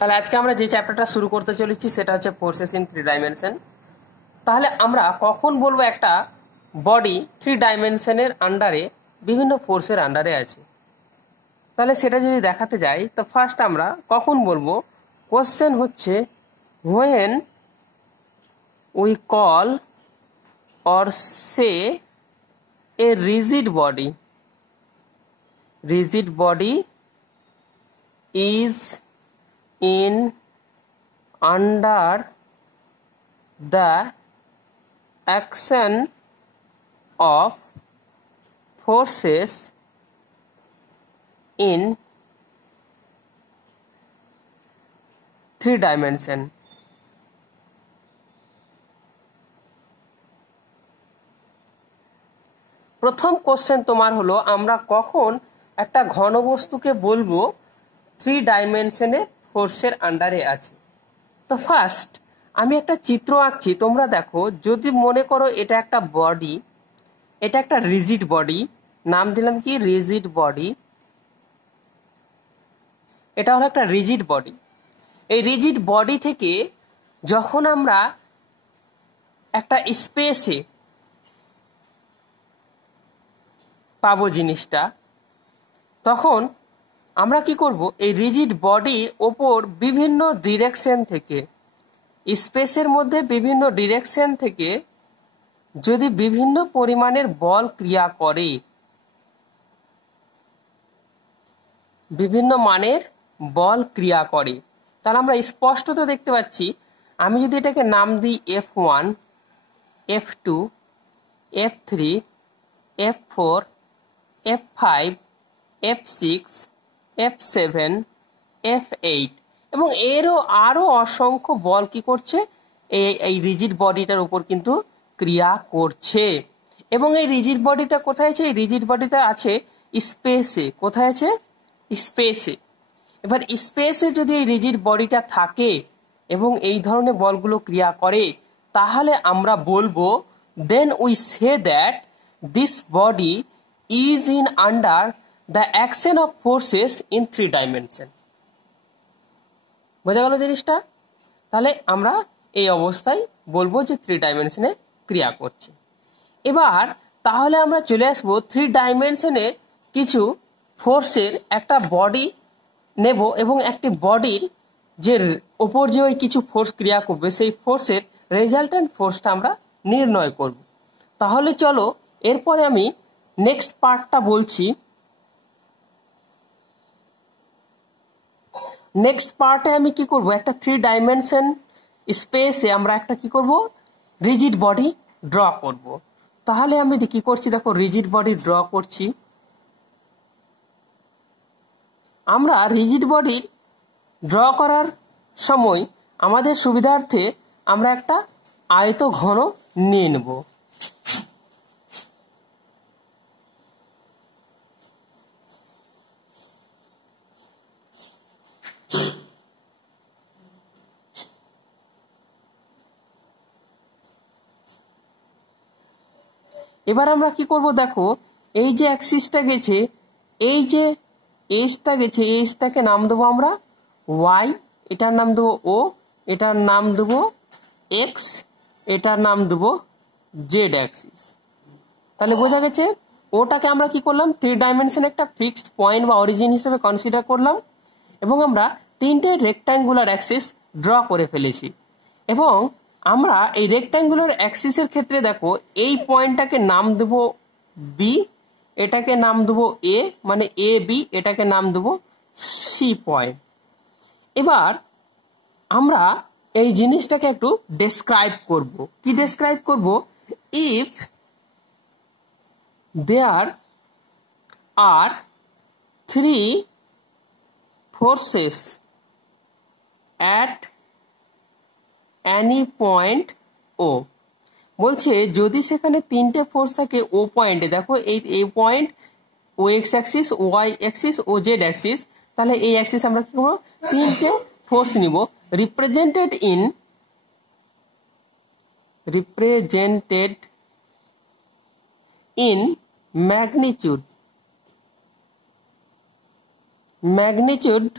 তাহলে আজকে আমরা যে চ্যাপ্টারটা শুরু করতে চলেছি সেটা হচ্ছে ফোর্সেস ইন 3 ডাইমেনশন। তাহলে আমরা কখন বলবো একটা বডি 3 ডাইমেনশনের আন্ডারে বিভিন্ন ফোর্সের আন্ডারে আছে? তাহলে সেটা যদি দেখাতে যাই তো ফার্স্ট আমরা কখন বলবো, কোশ্চেন হচ্ছে when we call or say a rigid body is in under the action of forces in 3 dimension. প্রথম কোশ্চেন তোমার হলো আমরা কখন একটা ঘনবস্তুকে বলবো 3 ডাইমেনশনে ফোর্সের আন্ডারে আছে। তো ফার্স্ট আমি একটা চিত্র আঁকছি, তোমরা দেখো। যদি মনে করো এটা একটা বডি, এটা একটা রিজিড বডি, নাম দিলাম কি রিজিড বডি। এটা হলো একটা রিজিড বডি। এই রিজিড বডি থেকে যখন আমরা একটা স্পেসে পাবো জিনিসটা, তখন আমরা কি করব, এই রিজিড বডির ওপর বিভিন্ন ডিরেকশন থেকে, স্পেসের মধ্যে বিভিন্ন ডিরেকশন থেকে যদি বিভিন্ন পরিমাণের বল ক্রিয়া করে, বিভিন্ন মানের বল ক্রিয়া করে, তাহলে আমরা স্পষ্টত দেখতে পাচ্ছি। আমি যদি এটাকে নাম দিই F1, F2, F3, F4, F5, F6, F7, F8 এবং আরো অসংখ্য বল কি করছে, এই রিজিড বডিটার উপর কিন্তু ক্রিয়া করছে। এবং এই রিজিড বডিটা কোথায় আছে? এই রিজিড বডিটা আছে স্পেসে। কোথায় আছে? স্পেসে। এবার স্পেসে যদি এই রিজিড বডিটা থাকে এবং এই ধরনের বলগুলো ক্রিয়া করে, তাহলে আমরা বলবো then we say that this body is in under the action of forces in 3 dimension. বোঝা গেল জিনিসটা? তাহলে আমরা এই অবস্থায় বলবো যে 3 ডাইমেনশনে ক্রিয়া করছে। এবার তাহলে আমরা চলে আসবো 3 ডাইমেনশনে কিছু ফোর্সের একটা বডি নেব এবং একটি বডির যে ওপর যে ওই কিছু ফোর্স ক্রিয়া করবে, সেই ফোর্সের রেজাল্টেন্ট ফোর্সটা আমরা নির্ণয় করব। তাহলে চলো এরপরে আমি নেক্সট পার্টটা বলছি। নেক্সট পার্টে আমি কি করব, একটা 3 ডাইমেনশন স্পেসে আমরা একটা কি করব, রিজিড বডি ড্র করব। তাহলে আমি কি করছি, দেখো রিজিড বডি ড্র করছি। আমরা রিজিড বডি ড্র করার সময় আমাদের সুবিধার্থে আমরা একটা আয়ত ঘন নিয়ে নেব। এবার আমরা কি করব, দেখো এই যে অ্যাক্সিসটা গেছে, এই যে এজটা গেছে, এজটাকে নাম দেবো আমরা ওয়াই, এটার নাম দেবো ও, এটার নাম দেবো এক্স, এটার নাম দেবো জেড অ্যাক্সিস। তাহলে বোঝা গেছে ওটাকে আমরা কি করলাম, 3 ডাইমেনশন একটা ফিক্সড পয়েন্ট বা অরিজিন হিসেবে কনসিডার করলাম এবং আমরা 3টে রেক্ট্যাঙ্গুলার অ্যাক্সিস ড্র করে ফেলেছি। এবং আমরা এই রেক্ট্যাঙ্গুলার অ্যাক্সিসের ক্ষেত্রে দেখো এই পয়েন্টটাকে নাম দেব বি, এটাকে নাম দেব এ মানে এ বি, এটাকে নাম দেব সি পয়েন্ট। এবার আমরা এই জিনিসটাকে একটু ডেসক্রাইব করব। কি ডেসক্রাইব করব? If there are 3 forces at any point O, বলছে যদি সেখানে 3টে ফোর্স থাকে ও পয়েন্টে, দেখো এই পয়েন্ট ও এক্স অ্যাক্সিস, ওয়াই অ্যাক্সিস, ও জেড অ্যাক্সিস, তাহলে এই অ্যাক্সিস আমরা কি করবো, 3টে ফোর্স নিব represented in magnitude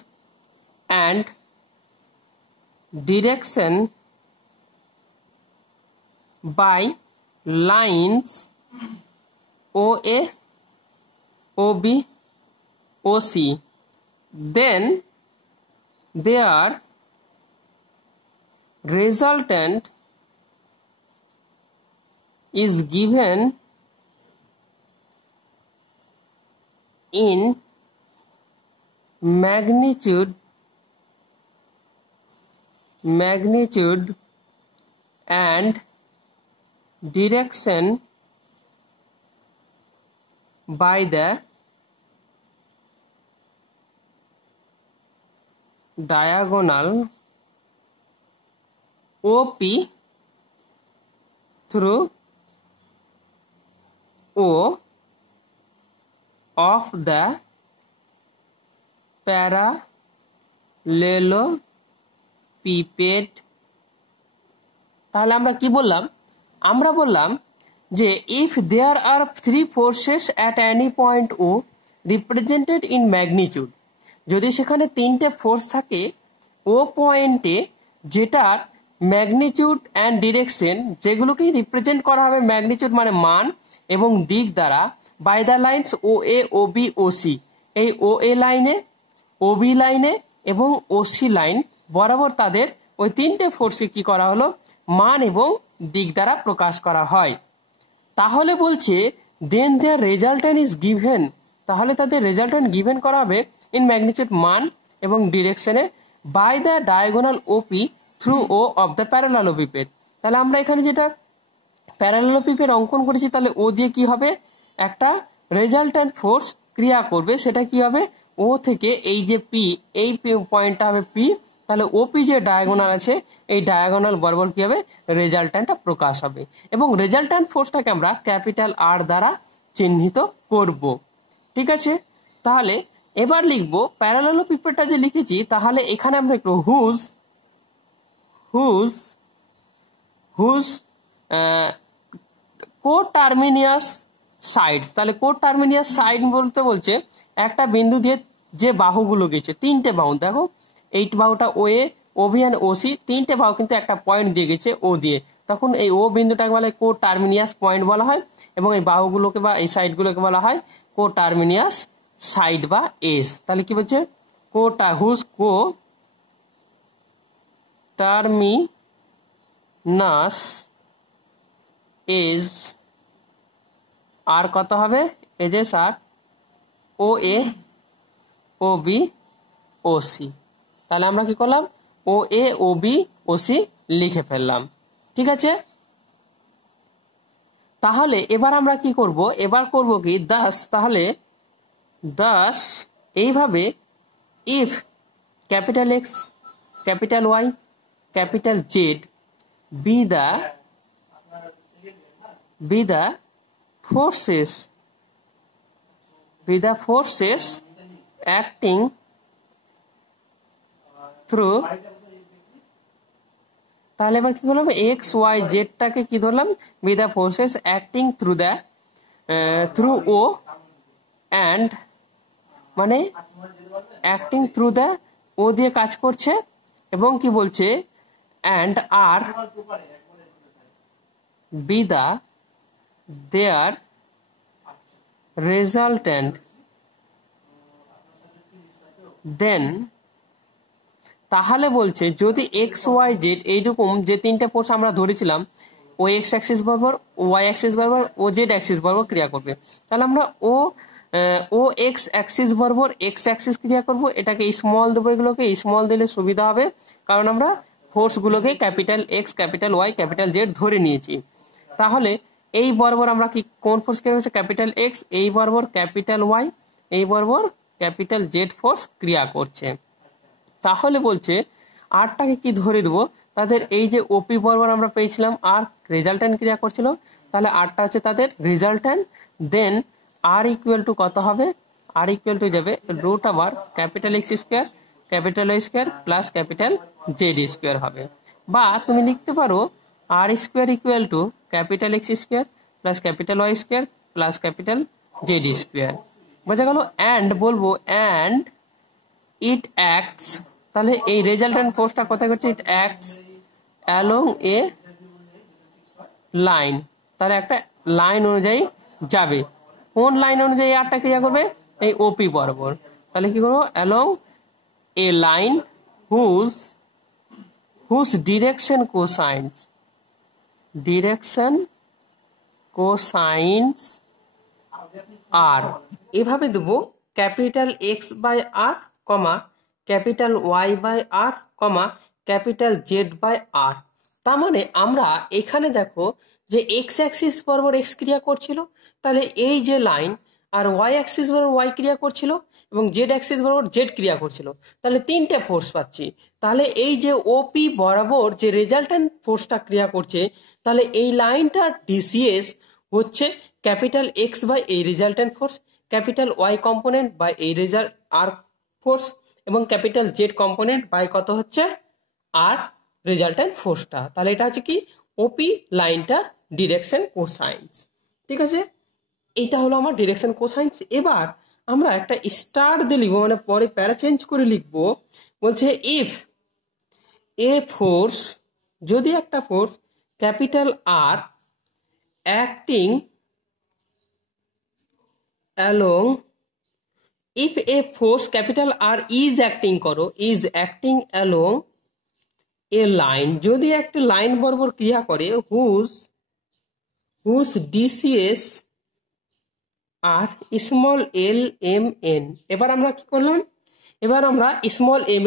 and direction by lines OA, OB, OC, then their resultant is given in magnitude and direction by the diagonal OP through O of the parallelepiped। তাহলে আমরা কি বললাম? আমরা বললাম যে if there are three forces at any point O represented in magnitude, যদি সেখানে তিনটে ফোর্স থাকে ও পয়েন্টে যেটার ম্যাগনিটিউড অ্যান্ড ডিরেকশন যেগুলোকে রিপ্রেজেন্ট করা হবে ম্যাগনিটিউড মানে মান এবং দিক দ্বারা by the lines O A O B O C, এই ও এ লাইনে, ও বি লাইনে এবং ও সি লাইন বরাবর তাদের ওই তিনটে ফোর্সকে কি করা হলো মান এবং দিক দ্বারা প্রকাশ করা হয়। তাহলে বলছে দেন দেয়ার রেজাল্টেন্ট ইজ গিভেন, তাহলে তাদের রেজাল্টেন্ট গিভেন করা হবে ইন ম্যাগনিটিউড মান এবং ডিরেকশনে by the diagonal OP through O of the parallelepiped. তাহলে আমরা এখানে যেটা প্যারালেলোপিপেড অঙ্কন করেছি তাহলে ও দিয়ে কি হবে একটা রেজাল্টেন্ট ফোর্স ক্রিয়া করবে, সেটা কি হবে ও থেকে এই যে পি, এই পয়েন্টটা হবে পি, তাহলে ওপি যে ডায়াগোনাল আছে এই ডায়াগোনাল বরাবর কি হবে রেজাল্টেন্টটা প্রকাশ হবে এবং রেজাল্টেন্ট ফোর্সটাকে আমরা ক্যাপিটাল আর দ্বারা চিহ্নিত করব। ঠিক আছে, তাহলে এবার লিখবো প্যারালেলোপিপেডটা যে লিখেছি তাহলে এখানে আমরা একটু হুজ কোটার্মিনিয়াস সাইডস, তাহলে কোটার্মিনিয়াস সাইড বলতে বলছে একটা বিন্দু দিয়ে যে বাহুগুলো গেছে, তিনটে বাহু, দেখো এই বাহুটা ও A, O B and O C, তিনটে বাহু কিন্তু একটা পয়েন্ট দিয়ে গেছে ও দিয়ে, তখন এই ও বিন্দুটাকে বলা হয় কোটার্মিনিয়াস পয়েন্ট বলা হয় এবং এই বাহুগুলোকে বা এই সাইডগুলোকে বলা হয় কোটার্মিনিয়াস সাইড বা এস। তাহলে কি বলছে টার্মিনাস এজ আর কত হবে edges R O A, O B, O C. তাহলে আমরা কি করলাম ও A, O B, O C লিখে ফেললাম। ঠিক আছে, তাহলে এবার আমরা কি করব, এবার করব কি তাহলে এইভাবে if capital X, capital Y, capital Z be the forces acting through, তাহলে এবার কি করলাম এক্স ওয়াই জেডটাকে কি ধরলাম be the forces acting through O and মানে অ্যাক্টিং থ্রু দ্য ও দিয়ে কাজ করছে এবং কি বলছে and are be their resultant, then তাহলে বলছে যদি এক্স ওয়াই জেড এইরকম যে তিনটে ফোর্স আমরা ধরেছিলাম ও এক্স অ্যাক্সিস বরাবর, ওয়াই অ্যাক্সিস বরাবর, ও জেড অ্যাক্সিস বরাবর ক্রিয়া করবে, তাহলে আমরা ও এক্স অ্যাক্সিস বরাবর এক্স অ্যাক্সিস ক্রিয়া করব, এটাকে স্মল দেবো, এগুলোকে স্মল দিলে সুবিধা হবে কারণ আমরা ফোর্সগুলোকে capital X, capital Y, capital Z ধরে নিয়েছি। তাহলে এই বরাবর আমরা কি কোন ফোর্স ক্রিয়া করছে ক্যাপিটাল এক্স, এই বরাবর ক্যাপিটাল ওয়াই, এই বরাবর ক্যাপিটাল জেড ফোর্স ক্রিয়া করছে। তাহলে বলছে আরটাকে কি ধরে দেবো, তাদের এই যে ওপি বরাবর আমরা পেয়েছিলাম আর রেজাল্টেন্ট ক্রিয়া করছিল, তাহলে আরটা হচ্ছে তাদের resultant, then R equal to কত হবে, আর ইকুয়াল টু যাবে root over capital X square, capital Y square plus capital Z square হবে, বা তুমি লিখতে পারো R square equal to capital X square plus capital Y square plus capital Z square. বোঝা গেল? অ্যান্ড বলবো and it acts তাহলে এই রেজাল্টেন্ট ফোর্সটা কোথায় করছে, ইট অ্যাক্টস অ্যালং এ লাইন, তাহলে একটা লাইন অনুযায়ী যাবে। কোন লাইন অনুযায়ী আরটা ক্রিয়া করবে, এই ওপি বরাবর। তাহলে কি করবো, along a line whose direction cosines are, এভাবে দেবো capital X by R comma capital Y by R comma capital Z by R. তার মানে আমরা এখানে দেখো যে এক্স অ্যাক্সিস বরাবর এক্স ক্রিয়া করছিল, তাহলে এই যে লাইন, আর ওয়াই অ্যাক্সিস বরাবর ওয়াই ক্রিয়া করছিল এবং জেড অ্যাক্সিস বরাবর জেড ক্রিয়া করছিল, তাহলে তিনটে ফোর্স পাচ্ছি। তাহলে এই যে ওপি বরাবর যে রেজাল্টেন্ট ফোর্সটা ক্রিয়া করছে, তাহলে এই লাইনটা ডিসিএস হচ্ছে ক্যাপিটাল এক্স বাই এই resultant force, capital Y component by এই রেজাল্ট আর ফোর্স, এবং ক্যাপিটাল জেড কম্পোনেন্ট বাই কত হচ্ছে আর রেজাল্টেন্ট ফোর্সটা। তাহলে এটা হচ্ছে কি, ওপি লাইনটা ডিরেকশন কোসাইন্স। ঠিক আছে, এটা হলো আমার ডিরেকশন কোসাইন্স। এবার আমরা একটা স্টার দিয়ে লিখবো, মানে পরে প্যারা চেঞ্জ করে লিখবো। বলছে ইফ এ ফোর্স, যদি একটা force capital R acting along, if a force capital R is acting করো, is acting along a line, যদি একটা লাইন বরাবর ক্রিয়া করে, whose DCS আর স্মল এল এম এন। এবার আমরা কি করলাম, এবার আমরা small m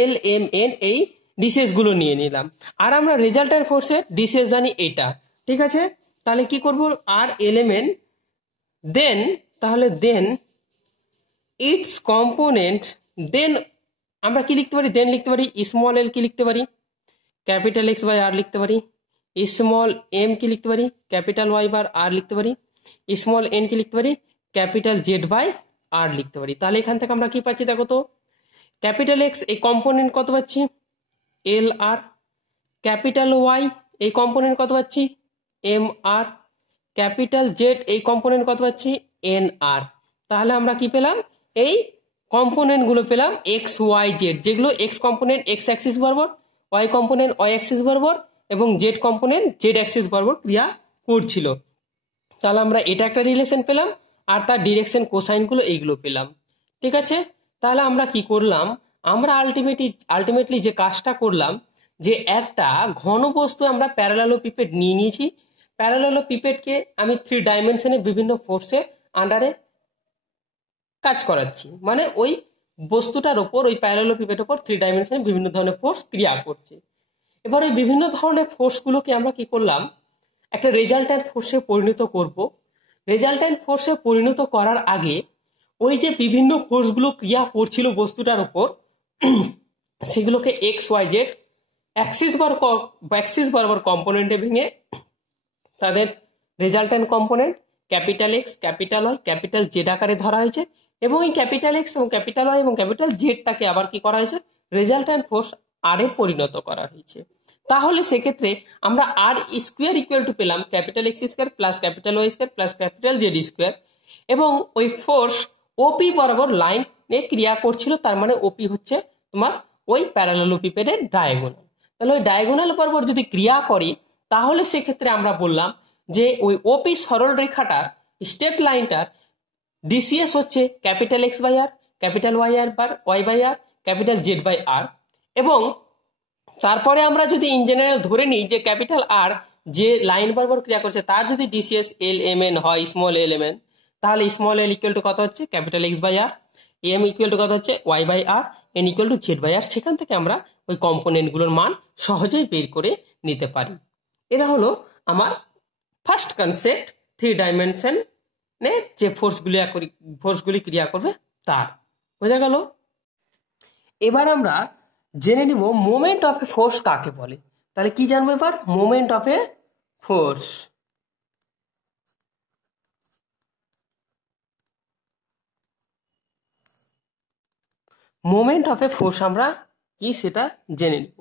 l m n এই ডিসিএস গুলো নিয়ে নিলাম, আর আমরা রেজাল্টেন্ট ফোর্সের ডিসিএস জানি এটা। ঠিক আছে, তাহলে কি করব, আর এলিমেন্ট দেন, তাহলে দেন ইটস কম্পোনেন্ট, দেন আমরা কি লিখতে পারি, দেন লিখতে পারি স্মল এল কি লিখতে পারি, ক্যাপিটাল এক্স বাই আর লিখতে পারি, স্মল এম কি লিখতে পারি, ক্যাপিটাল ওয়াই বার আর লিখতে পারি, স্মল এন কি লিখতে পারি, ক্যাপিটাল জেড বাই আর লিখতে পারি। তাহলে এখান থেকে আমরা কি পাচ্ছি দেখো তো, ক্যাপিটাল এক্স এই কম্পোনেন্ট কত পাচ্ছি, এল আর, ক্যাপিটাল ওয়াই এই কম্পোনেন্ট কত পাচ্ছি, এম আর, ক্যাপিটাল জেড এই কম্পোনেন্ট কত পাচ্ছি, এন আর। তাহলে আমরা কি পেলাম, এই কম্পোনেন্ট গুলো পেলাম এক্স ওয়াই জেড, যেগুলো এক্স কম্পোনেন্ট এক্স অ্যাক্সিস বরাবর, ওয়াই কম্পোনেন্ট ওয়াই অ্যাক্সিস বরাবর এবং জেড কম্পোনেন্ট জেড অ্যাক্সিস বরাবর ক্রিয়া করছিল। তাহলে আমরা এটা একটা রিলেশন পেলাম, আর তার ডিরেকশন কোসাইন গুলো এইগুলো পেলাম। ঠিক আছে, তাহলে আমরা কি করলাম, আমরা আলটিমেটলি যে কাজটা করলাম, যে একটা ঘন বস্তু আমরা প্যারালালোপিপেড নিয়ে নিয়েছি, প্যারালালোপিপেডকে আমি 3 ডাইমেনশনে বিভিন্ন ফোর্সের আন্ডারে কাজ করাচ্ছি, মানে ওই বস্তুটার ওপর, ওই প্যারালালোপিপেডের ওপর 3 ডাইমেনশনে বিভিন্ন ধরনের ফোর্স ক্রিয়া করছে। এবার ওই বিভিন্ন ধরনের ফোর্সগুলোকে আমরা কি করলাম, একটা রেজাল্টেন্ট ফোর্সে পরিণত করব। রেজাল্টেন্ট ফোর্সে পরিণত করার আগে ওই যে বিভিন্ন ফোর্সগুলো ক্রিয়া করছিল বস্তুটার ওপর, সেগুলোকে এক্স ওয়াই জেড অ্যাক্সিস বরাবর কম্পোনেন্টে ভেঙে তাদের resultant component capital X, capital Y, capital Z আকারে ধরা হয়েছে, এবং এই ক্যাপিটাল এক্স এবং ক্যাপিটাল ওয়াই এবং ক্যাপিটাল জেডটাকে আবার কি করা হয়েছে, রেজাল্টেন্ট ফোর্স আর এ পরিণত করা হয়েছে। তাহলে সেক্ষেত্রে আমরা আর স্কোয়ার ইকুয়াল টু পেলাম capital X square plus capital Y square plus capital Z square, এবং ওই ফোর্স ওপি বরাবর লাইনে ক্রিয়া করছিল, তার মানে ওপি হচ্ছে তোমার ওই প্যারালালোপিপেডের ডায়াগোনাল। তাহলে ওই ডায়াগোনাল বরাবর যদি ক্রিয়া করে, তাহলে সেক্ষেত্রে আমরা বললাম যে ওই ওপি সরল রেখাটার স্ট্রেট লাইনটার ডিসিএস হচ্ছে capital X by R, capital Y আর বার Y by R, capital Z by R. এবং তারপরে আমরা যদি ইন জেনারেল ধরে নিই যে ক্যাপিটাল আর যে লাইন বরাবর ক্রিয়া করছে তার যদি ডিসিএস এল এম এন হয়, স্মল এল এম এন, তাহলে স্মল এল ইকুয়াল টু কত হচ্ছে capital X by R, m equal to কত হচ্ছে Y by R, n equal to Z by R. সেখান থেকে আমরা ওই কম্পোনেন্টগুলোর মান সহজেই বের করে নিতে পারি। এটা হলো আমার ফার্স্ট কনসেপ্ট, 3 ডাইমেনশনে যে ফোর্সগুলি ক্রিয়া করবে তার। বোঝা গেল? এবার আমরা জেনে নিব মোমেন্ট অফ এ ফোর্স কাকে বলে। তাহলে কি জানবো এবার, moment of a force. Moment of a force আমরা কি সেটা জেনে নিব।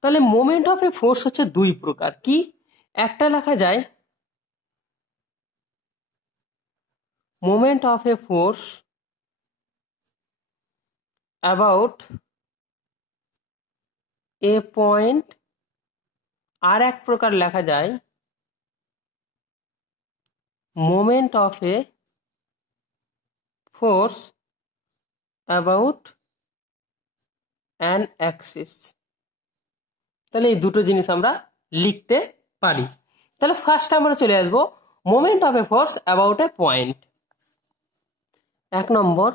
তাহলে মোমেন্ট অফ এ ফোর্স হচ্ছে 2 প্রকার। কি, একটা লেখা যায় moment of a force about a point আর এক প্রকার লেখা যায় moment of a force about an axis. তাহলে এই দুটো জিনিস আমরা লিখতে পারি। তাহলে ফার্স্ট আমরা চলে আসবো moment of a force about a point. 1 নম্বর,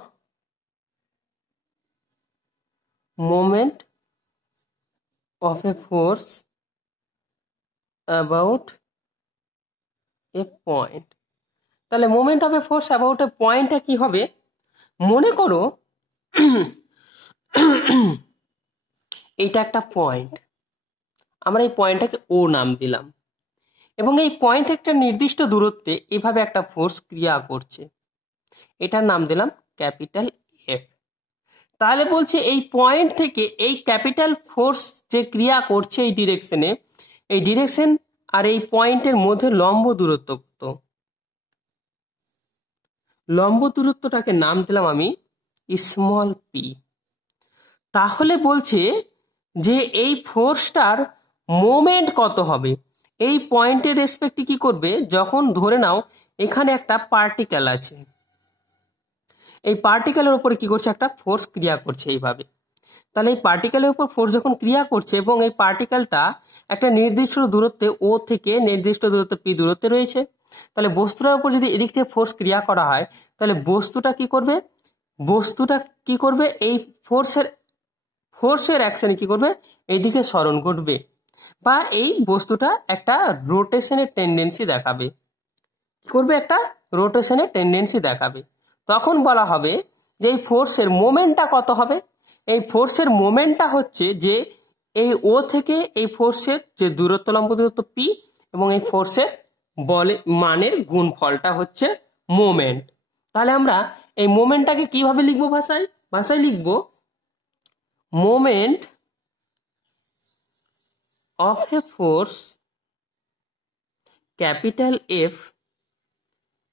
moment of a force about a point. তাহলে moment of a force about a পয়েন্টটা কি হবে? মনে করো এইটা একটা পয়েন্ট, আমরা এই পয়েন্টটাকে ও নাম দিলাম এবং এই পয়েন্ট একটা নির্দিষ্ট দূরত্বে এভাবে একটা ফোর্স ক্রিয়া করছে, এটার নাম দিলাম ক্যাপিটাল এফ। তাহলে বলছে এই পয়েন্ট থেকে এই ক্যাপিটাল ফোর্স যে ক্রিয়া করছে এই ডিরেকশনে, এই ডিরেকশন আর এই পয়েন্টের মধ্যে লম্ব দূরত্ব কত? লম্ব দূরত্বটাকে নাম দিলাম আমি স্মল পি। তাহলে বলছে যে এই ফোর্সটার মোমেন্ট কত হবে এই পয়েন্টের রেসপেক্টে কি করবে? যখন ধরে নাও এখানে একটা পার্টিকেল আছে, এই পার্টিকেলের উপরে কি করছে? একটা ফোর্স ক্রিয়া করছে এইভাবে। তাহলে এই পার্টিকেলের উপর ফোর্স যখন ক্রিয়া করছে এবং এই পার্টিকেলটা একটা নির্দিষ্ট দূরত্বে ও থেকে নির্দিষ্ট দূরত্বে পি দূরত্বে রয়েছে, তাহলে বস্তুটার উপর যদি এদিক থেকে ফোর্স ক্রিয়া করা হয় তাহলে বস্তুটা কি করবে? বস্তুটা কি করবে? এই ফোর্সের অ্যাকশনে কি করবে? এইদিকে সরণ করবে বা এই বস্তুটা একটা রোটেশনের টেন্ডেন্সি দেখাবে। কি করবে? একটা রোটেশনের টেন্ডেন্সি দেখাবে। তখন বলা হবে যে এই ফোর্সের মোমেন্টটা কত হবে? এই ফোর্সের মোমেন্টটা হচ্ছে যে এই ও থেকে এই ফোর্সের যে দূরত্ব, লম্ব দূরত্ব পি এবং এই ফোর্সের বলে মানের গুণফলটা হচ্ছে মোমেন্ট। তাহলে আমরা এই মোমেন্টটাকে কিভাবে লিখবো? ভাষায় লিখবো moment of a force capital F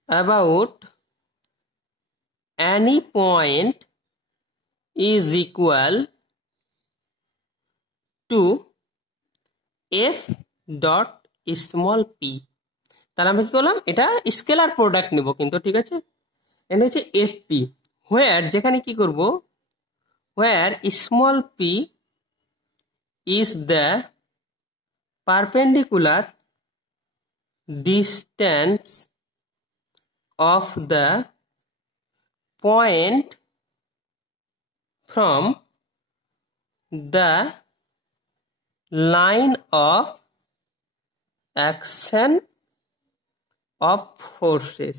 about any point is equal to F dot small p। তাহলে আমরা কি করলাম? এটা স্কেলার প্রোডাক্ট নিব কিন্তু, ঠিক আছে? এটা হচ্ছে FP, হোয়ার যেখানে কি করব? where small p is the perpendicular distance of the point from the line of action of forces,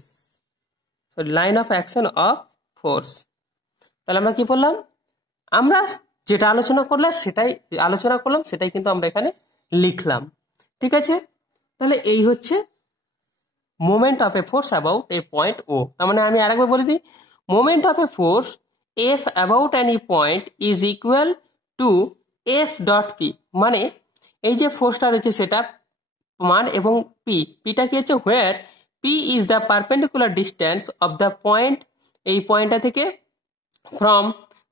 so line of action of force। তাহলে আমরা কি বললাম? আমরা যেটা আলোচনা করলাম সেটাই কিন্তু আমরা এখানে লিখলাম, ঠিক আছে? তাহলে এই হচ্ছে moment of a force about a point O. তার মানে আমি আরেকবার বলে দিই, moment of a force F about any point is equal to F dot p. মানে এই যে ফোর্সটা রয়েছে সেটা মান এবং পিটা কি হচ্ছে? Where p is the perpendicular distance of the point, এই পয়েন্টটা থেকে from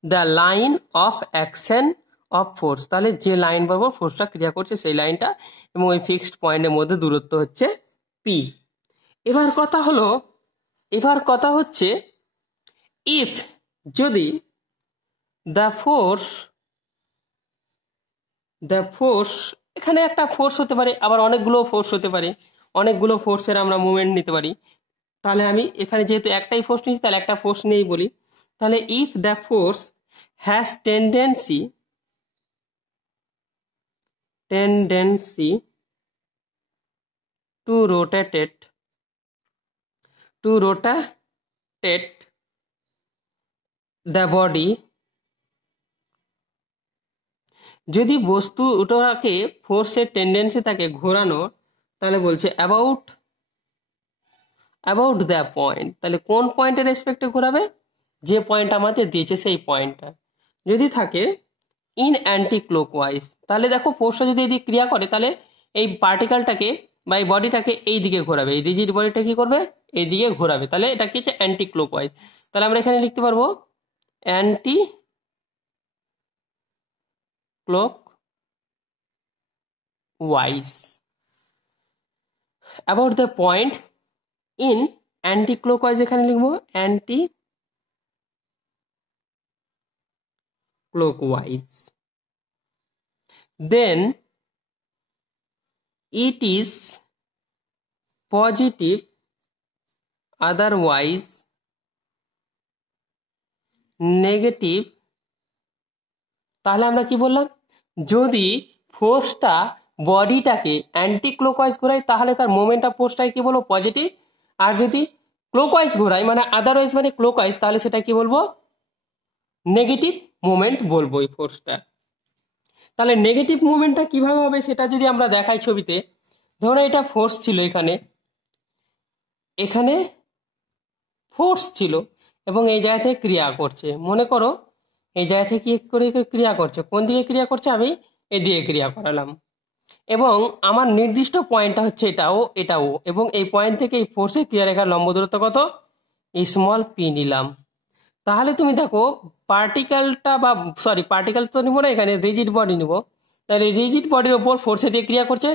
the line of action of force. তাহলে যে লাইন বরাবর ফোর্সটা ক্রিয়া করছে সেই লাইনটা এবং ওই ফিক্সড পয়েন্টের মধ্যে দূরত্ব হচ্ছে পি। এবার কথা হচ্ছে ইফ যদি দ্য ফোর্স এখানে একটা ফোর্স হতে পারে, আবার অনেকগুলো ফোর্স হতে পারে, অনেকগুলো ফোর্সের আমরা মুভমেন্ট নিতে পারি। তাহলে আমি এখানে যেহেতু একটাই ফোর্স নিচ্ছি তাহলে একটা ফোর্স নিয়েই বলি। তাহলে if the force has tendency to rotate the body, যদি বস্তুটাকে ফোর্সের টেন্ডেন্সি থাকে ঘোরানোর, তাহলে বলছে অ্যাবাউট দ্য পয়েন্ট। তাহলে কোন পয়েন্টের রেসপেক্টে ঘোরাবে? যে পয়েন্ট আমাদের দিয়েছে সেই পয়েন্টটা। যদি থাকে ইন অ্যান্টি ক্লকওয়াইজ, তাহলে দেখো ফোর্সটা যদি এদিকে ক্রিয়া করে তাহলে এই পার্টিকেলটাকে বা এই বডিটাকে এই দিকে ঘোরাবে, এই রিজিড বডিটা কি করবে? এই দিকে ঘোরাবে। তাহলে এটা কি হচ্ছে? Anti clockwise. তাহলে আমরা এখানে লিখতে পারবো anti clock wise. About the point in anti clockwise এখানে লিখবো anti clockwise. Then it is positive, otherwise negative. তাহলে আমরা কি বললাম, যদি ফোর্সটা বডিটাকে অ্যান্টি ক্লোকওয়াইজ ঘোরাই তাহলে তার মোমেন্ট অফ ফোর্সটাই কি বলবো, পজিটিভ। আর যদি ক্লোকওয়াইজ ঘোরাই মানে আদারওয়াইজ মানে ক্লোকওয়াইজ, তাহলে সেটা কি বলবো, নেগেটিভ মোমেন্ট বলবো এই ফোর্সটা। তাহলে নেগেটিভ মোমেন্টটা কিভাবে হবে সেটা যদি আমরা দেখাই ছবিতে, ধরো এটা ফোর্স ছিল, এখানে এখানে ফোর্স ছিল এবং এই জায়গা থেকে ক্রিয়া করছে। মনে করো এই জায়গা থেকে কি করে ক্রিয়া করছে, কোন দিকে ক্রিয়া করছে, আমি এদিকে ক্রিয়া করালাম এবং আমার নির্দিষ্ট পয়েন্টটা হচ্ছে এটাও এটাও, এবং এই পয়েন্ট থেকে এই ফোর্সের ক্রিয়া রেখার লম্ব দূরত্ব কত, স্মল পি নিলাম। তাহলে তুমি দেখো পার্টিকেলটা বা পার্টিকেল তো নিবো না, এখানে রিজিড বডি নিব। তাহলে রিজিড বডির ওপর ফোর্সে দিয়ে ক্রিয়া করছে,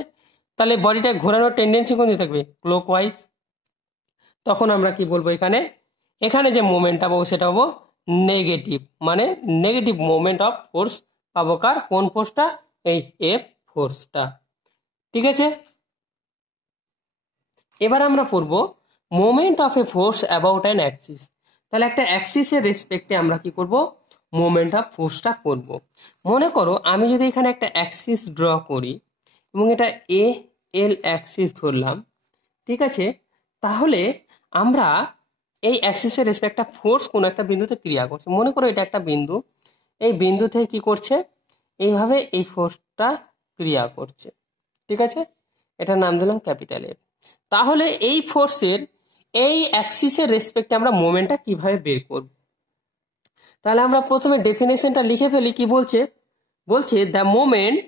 তাহলে বডিটা ঘোরানোর টেন্ডেন্সি কোন দিকে থাকবে, ক্লকওয়াইজ। তখন আমরা কি বলবো, এখানে এখানে যে মোমেন্টটা পাবো সেটা পাবো নেগেটিভ, মানে নেগেটিভ মোমেন্ট অফ ফোর্স পাবো। কার, কোন ফোর্সটা, এই এফ ফোর্সটা। ঠিক আছে, এবার আমরা পড়বো moment of a force about an axis. তাহলে একটা অ্যাক্সিসের রেসপেক্টে আমরা কি করব, মোমেন্ট অফ ফোর্সটা করব। মনে করো আমি যদি এখানে একটা অ্যাক্সিস ড্র করি এবং এটা এ এল অ্যাক্সিস ধরলাম, ঠিক আছে, তাহলে আমরা এই অ্যাক্সিসের রেসপেক্টে ফোর্স কোনো একটা বিন্দুতে ক্রিয়া করছে। মনে করো এটা একটা বিন্দু, এই বিন্দু থেকে কি করছে, এইভাবে এই ফোর্সটা ক্রিয়া করছে। ঠিক আছে, এটার নাম দিলাম ক্যাপিটাল এফ। তাহলে এই ফোর্সের এই অ্যাক্সিসের রেসপেক্টে আমরা মোমেন্টটা কিভাবে বের করব। তাহলে আমরা প্রথমে ডেফিনেশনটা লিখে ফেলি। কি বলছে, বলছে the moment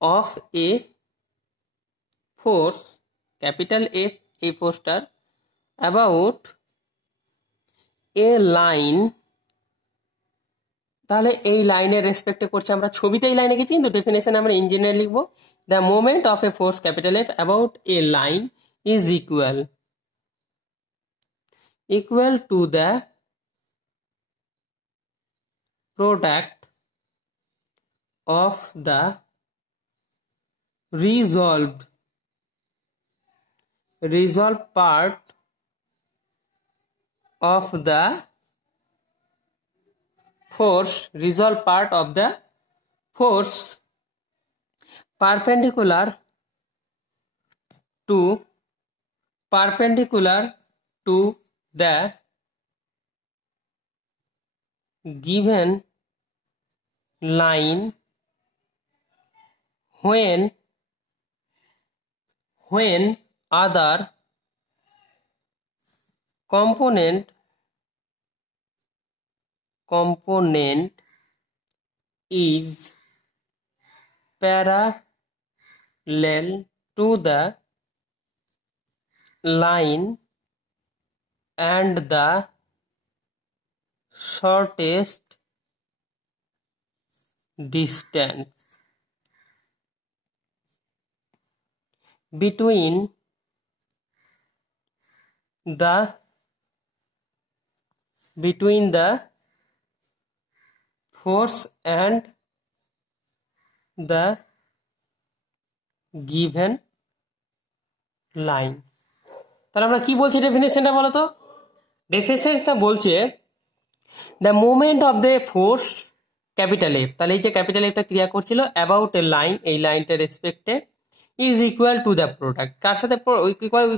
of a force, capital F এই ফোর্সটার, অ্যাবাউট এ লাইন। তাহলে এই লাইনের রেসপেক্টে করছে, আমরা ছবিতে এই লাইনে গেছি কিন্তু ডেফিনেশন আমরা ইঞ্জিনিয়ার লিখবো। The moment of a force capital F about a line is equal to the product of the resolved part of the force, resolved part of the force perpendicular to the given line when other component is parallel to the line and the shortest distance between the force and the given line. তাহলে আমরা কি বলছি ডেফিনেশনটা বলো তো, ডেফিনেশনটা বলছে the moment of the force capital F. তাহলে এই যে ক্যাপিটাল এফটা ক্রিয়া করছিল অ্যাবাউট এ লাইন, এই লাইনটার রেসপেক্টে, is equal to the product. কার সাথে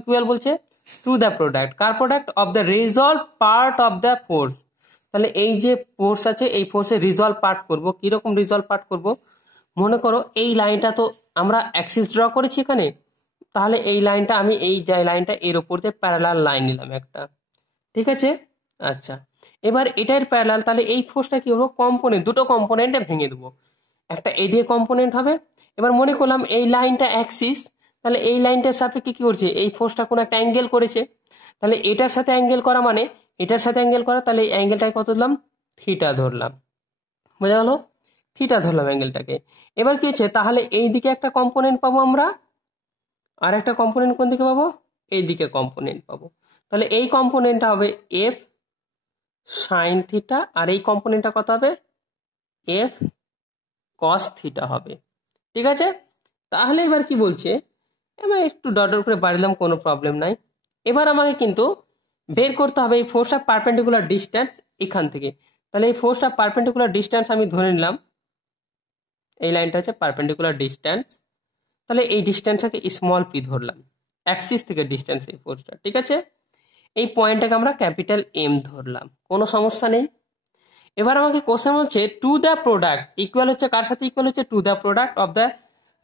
ইকুয়াল বলছে, টু দ্য প্রোডাক্ট। কার product, of the resolved part of the force. তাহলে এই যে ফোর্স আছে এই ফোর্সের রিজলভ পার্ট করব। কিরকম রিজলভ পার্ট করব, মনে করো এই লাইনটা তো আমরা অ্যাক্সিস ড্র করেছি এখানে, তাহলে এই লাইনটা আমি এই যে লাইনটা এর উপর দিয়ে প্যারালাল লাইন নিলাম একটা। ঠিক আছে, আচ্ছা, এবার এটার প্যারালাল, তাহলে এই ফোর্সটা কি হলো, কম্পোনেন্ট, দুটো কম্পোনেন্টে ভেঙে দেবো। একটা এদিকে কম্পোনেন্ট হবে। এবার মনে করলাম এই লাইনটা অ্যাক্সিস, তাহলে এই লাইনটার সাপেক্ষে কি করছে, এই ফোর্সটা কোনো একটা অ্যাঙ্গেল করেছে। তাহলে এটার সাথে অ্যাঙ্গেল করা মানে এটার সাথে অ্যাঙ্গেল করা, তাহলে এই অ্যাঙ্গেলটাই কত দিলাম, থিটা ধরলাম। বোঝা গেল। থিটা ধরলাম অ্যাঙ্গেলটাকে। এবার কি হচ্ছে, তাহলে এই দিকে একটা কম্পোনেন্ট পাবো আমরা, আর একটা কম্পোনেন্ট কোন দিকে পাবো, এই দিকে কম্পোনেন্ট পাবো। তাহলে এই কম্পোনেন্টটা হবে এফ সাইন থিটা, আর এই কম্পোনেন্টটা কত হবে, এফ কস থিটা হবে। ঠিক আছে, তাহলে এবার কি বলছে, আমি একটু ডট করে বাড়িলাম, কোনো প্রবলেম নাই। এবার আমাকে কিন্তু বের করতে হবে এই ফোর্সটা পারপেন্ডিকুলার ডিস্টেন্স এখান থেকে। তাহলে এই ফোর্সটা পারপেন্ডিকুলার ডিস্টেন্স আমি ধরে নিলাম, এই লাইনটা হচ্ছে পারপেন্ডিকুলার ডিস্টেন্স। তাহলে এই ডিস্টেন্সটাকে স্মল পি ধরলাম, অ্যাক্সিস থেকে ডিস্টেন্স এই ফোর্সটা। ঠিক আছে, এই পয়েন্টটাকে আমরা ক্যাপিটাল এম ধরলাম, কোনো সমস্যা নেই। এবার আমাকে কোশ্চেন হচ্ছে টু দ্য প্রোডাক্ট ইকুয়াল হচ্ছে কার সাথে, ইকুয়াল হচ্ছে to the product of the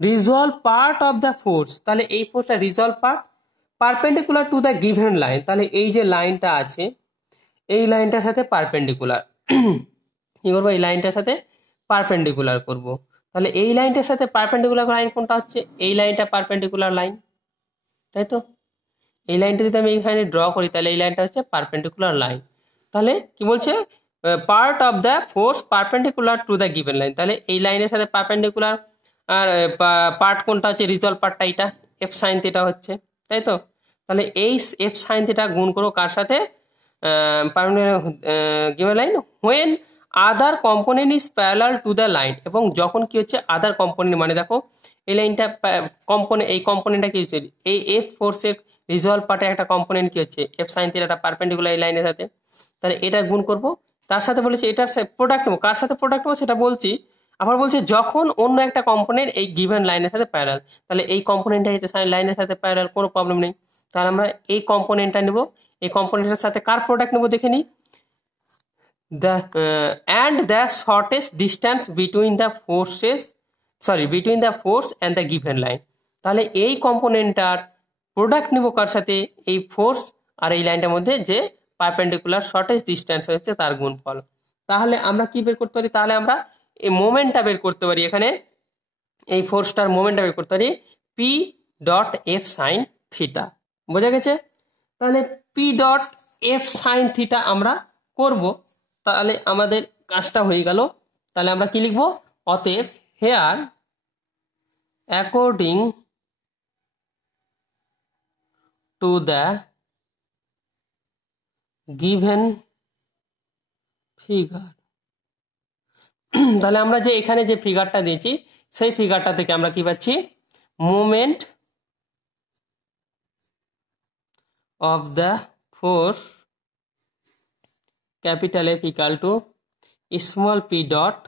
resolved part of the force. তাহলে এই ফোর্সটা resolved part perpendicular to the given line. তাহলে এই যে লাইনটা আছে, এই লাইনটার সাথে পারপেন্ডিকুলার কি করবো, এই লাইনটার সাথে পারপেন্ডিকুলার করব। তাহলে এই লাইনটার সাথে পারপেন্ডিকুলার লাইন কোনটা হচ্ছে, এই লাইনটা পারপেন্ডিকুলার লাইন, তাই তো। এই লাইনটা যদি আমি এখানে ড্র করি, তাহলে এই লাইনটা হচ্ছে পারপেন্ডিকুলার লাইন। তাহলে কি বলছে, part of the force perpendicular to the given line. তাহলে এই লাইনের সাথে পারপেন্ডিকুলার আর পার্ট কোনটা হচ্ছে, রিজলভ পার্টটা এইটা, এফ সাইন থিটা হচ্ছে, তাই তো। তাহলে এই এফ সাইন থিটা গুণ করো কার সাথে, given line when other component is parallel to the line. এবং যখন কি হচ্ছে আদার কম্পোনেন্ট, মানে দেখো এই লাইনটা কম্পোনেন্ট, এই কম্পোনেন্টটা কি হচ্ছে, এই এফ ফোর্সের রিজলভ পার্টে একটা কম্পোনেন্ট কি হচ্ছে, এফ সাইন থিটাটা পারপেন্ডিকুলার এই লাইনের সাথে। তাহলে এটা গুণ করব, তার সাথে বলেছে এটার প্রোডাক্ট নেবো, কার সাথে প্রোডাক্ট নেবো সেটা বলছি। আবার বলছে যখন অন্য একটা কম্পোনেন্ট এই গিভেন লাইনের সাথে প্যারালাল। তাহলে এই কম্পোনেন্টটা এটা লাইনের সাথে প্যারালাল, কোনো প্রবলেম নেই। তাহলে আমরা এই কম্পোনেন্টটা নেব, এই কম্পোনেন্টের সাথে কার প্রোডাক্ট নেবো দেখে নিই, the and the shortest distance between the forces, between the force and the given line। তাহলে এই কম্পোনেন্টটার প্রোডাক্ট নিব কার সাথে, এই ফোর্স আর এই লাইনটার মধ্যে যে পারপেন্ডিকুলার শর্টেস্ট ডিস্টেন্স হচ্ছে তার গুণফল। তাহলে আমরা কি বের করতে পারি, তাহলে আমরা এই মোমেন্টটা বের করতে পারি, এখানে এই ফোর্সটার মোমেন্টটা বের করতে পারি P dot F sine theta. বোঝা গেছে, তাহলে P dot F sine theta আমরা করব। তাহলে আমাদের কাজটা হয়ে গেল। তাহলে আমরা কি লিখবো, অতএব here according to the given figure. তাহলে আমরা যে এখানে যে ফিগারটা দিয়েছি, সেই ফিগারটা থেকে আমরা কি পাচ্ছি, moment of the force capital F equal to small P dot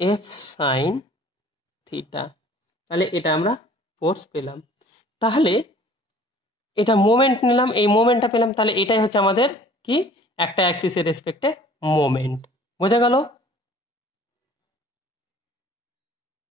F sine theta. তাহলে এটা আমরা ফোর্স পেলাম। তাহলে এটা মোমেন্ট নিলাম, এই মোমেন্টটা পেলাম। তাহলে এটাই হচ্ছে আমাদের কি, একটা অ্যাক্সিসের রেসপেক্টে মোমেন্ট। বোঝা গেল।